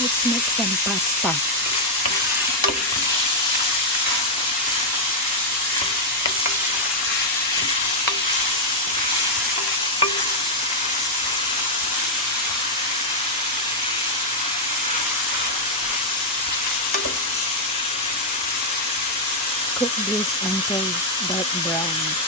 Let's make some pasta. Cook this until dark brown.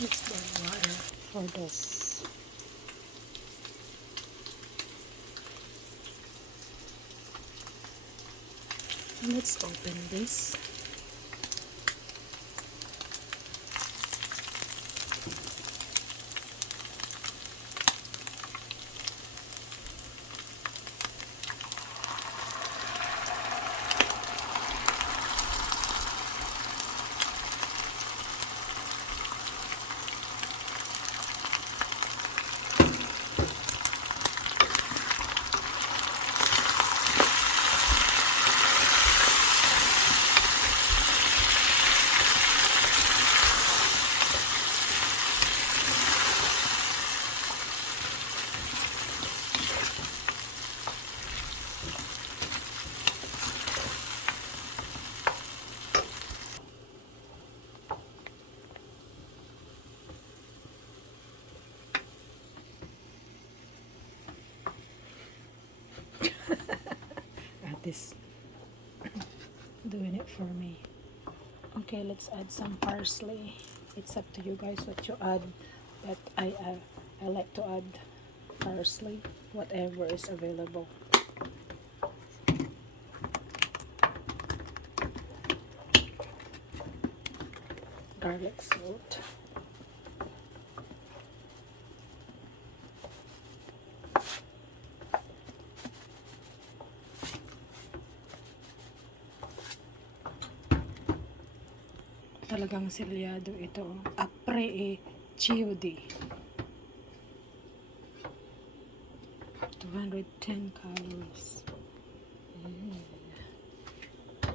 Let's boil water for this. Let's open this. This doing it for me. Okay, let's add some parsley. It's up to you guys what you add, but I like to add parsley, whatever is available. Garlic salt. Talagang selyado ito. Apre e chiodi. 210 calories.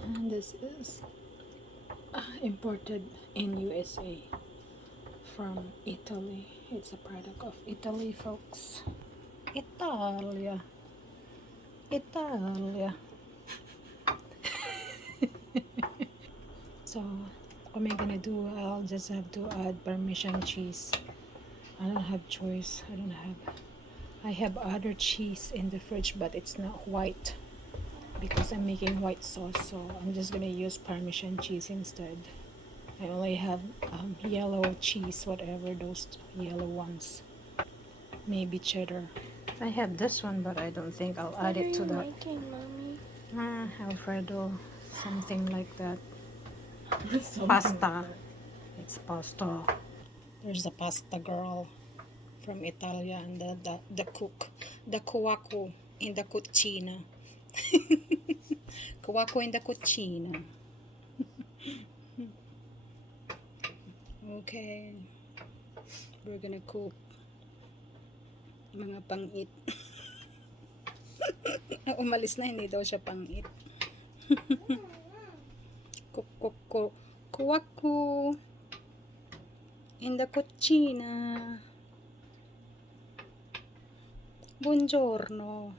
And this is imported in USA from Italy. It's a product of Italy, folks. Italia. Italia. So, what am I gonna do? I'll just have to add Parmesan cheese. I don't have choice. I have other cheese in the fridge, but it's not white because I'm making white sauce, so I'm just gonna use Parmesan cheese instead. I only have yellow cheese, whatever those yellow ones. Maybe cheddar. I have this one, but I don't think I'll add it to that. Alfredo, something like that. Pasta. It's pasta. There's a pasta girl from Italy and the cook. The cuoco in the cucina. Cuoco in the cucina. Okay. We're gonna cook mga pang-eat. Umalis na, hindi daw siya pang-eat. Cuoco in the cucina. Buongiorno.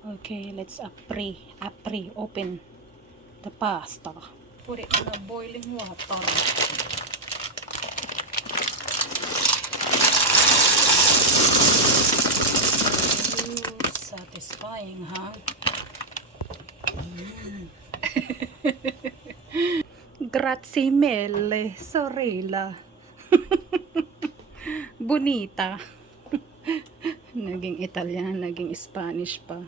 Okay, let's open the pasta. Put it in the boiling water. Satisfying, huh? Grazie mille, sorella. Bonita. Naging Italian, naging Spanish pa.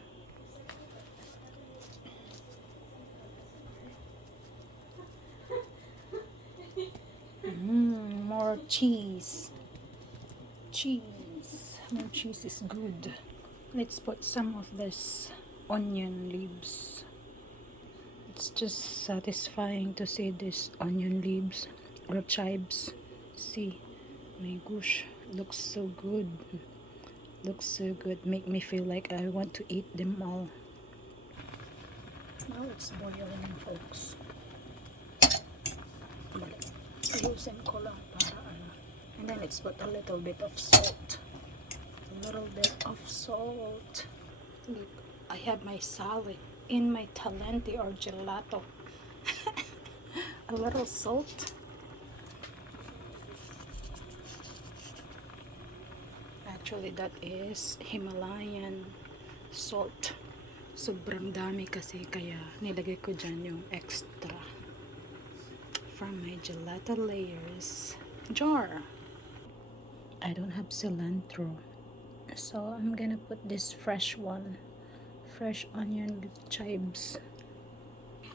cheese. Cheese. More cheese is good. Let's put some of this onion leaves. It's just satisfying to see these onion leaves or chives. See, my gosh, looks so good. Looks so good. Make me feel like I want to eat them all. Now it's boiling, folks. Iusin ko lang para ano. And then let's put a little bit of salt. A little bit of salt. Look, I have my salad in my talenti or gelato. A little salt. Actually, that is Himalayan salt. Sobrang dami kasi kaya nilagay ko dyan yung extra from my gelato layers jar. I don't have cilantro, so I'm gonna put this fresh one, fresh onion chives.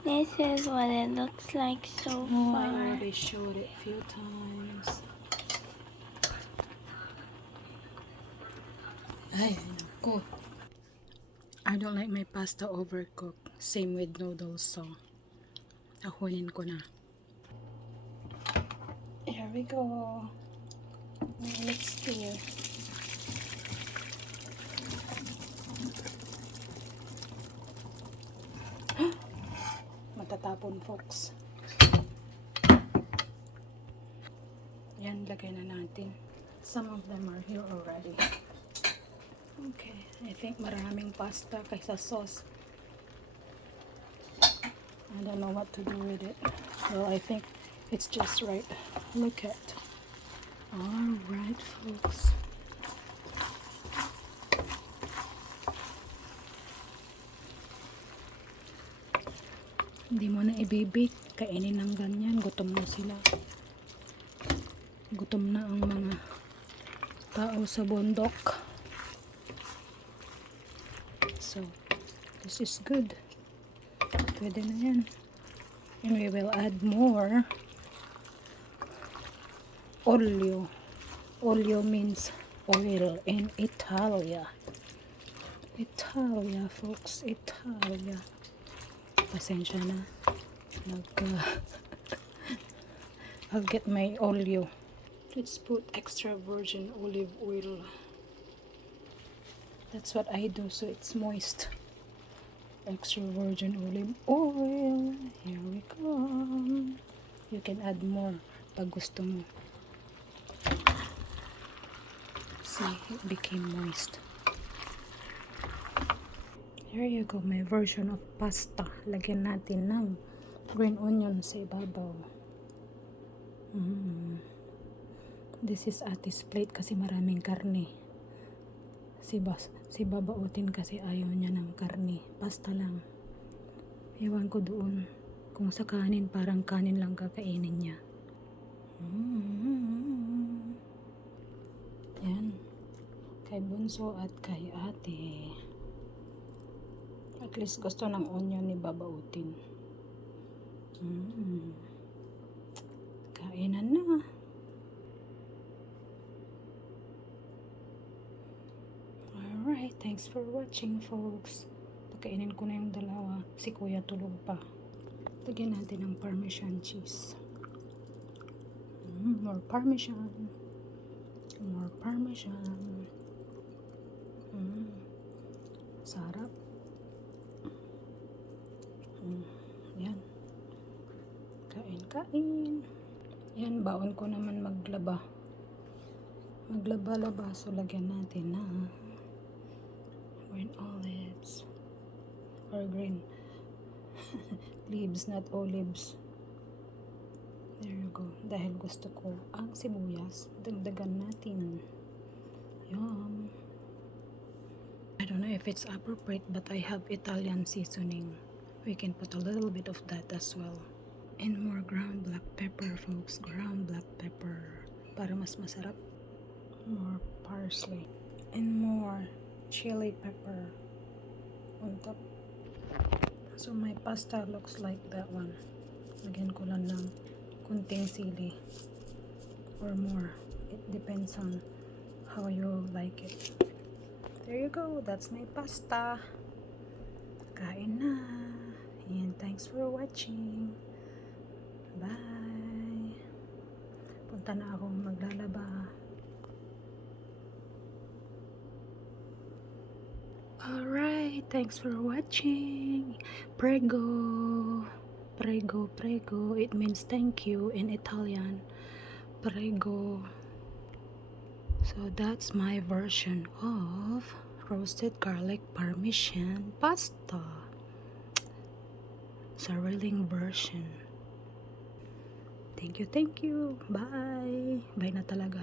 This is what it looks like so far. I already showed it a few times. Ay, naku. I don't like my pasta overcooked. Same with noodles, so ahunin ko na. Here we go. Let's stir. Matatapon, folks. Yan, lagay na natin. Some of them are here already. Okay, I think maraming pasta kaysa sauce. I don't know what to do with it. Well, I think it's just right. Look at. Alright, folks. Hindi mo na ibibig. Kainin ng ganyan. Gutom na sila. Gutom na ang mga tao sa bundok. So, this is good. Pwede na yan. And we will add more olio. Olio means oil in Italia. Italia, folks. Italia. Pasensya na. I'll get my olio. Let's put extra virgin olive oil. That's what I do, so it's moist. Extra virgin olive oil. Here we go. You can add more pag gusto mo. See, it became moist. Here you go, my version of pasta. Lagyan natin ng green onion sa ibabaw. This is Ate's plate kasi maraming karne. Si babautin kasi ayaw niya ng karne. Pasta lang. Ewan ko doon. Kung sa kanin, parang kanin lang kakainin niya. Yan. Kay Bunso at kay Ate. At least gusto ng onion ni babautin. Kainan na. Alright, thanks for watching, folks. Pagkainin ko na yung dalawa, si Kuya tulog pa. Lagyan natin ng Parmesan cheese. More Parmesan. More Parmesan. Sarap. Yan. Kain. Yan, baon ko naman maglaba. Maglaba-laba. So, lagyan natin na green olives. Or green leaves, not olives. There you go. Dahil gusto ko ang sibuyas, dagdagan natin. Yum. I don't know if it's appropriate, but I have Italian seasoning. We can put a little bit of that as well. And more ground black pepper, folks. Ground black pepper. Para mas masarap. More parsley. And more chili pepper on top. So my pasta looks like that one. Lagyan ko lang ng kunting sili. or more. It depends on how you like it. There you go, that's my pasta. Kain na. And thanks for watching. Bye. Punta na ako maglalaba. Alright, thanks for watching. Prego. Prego, prego. It means thank you in Italian. Prego. So that's my version of roasted garlic Parmesan pasta. Sariling version. Thank you, thank you. Bye. Bye na talaga.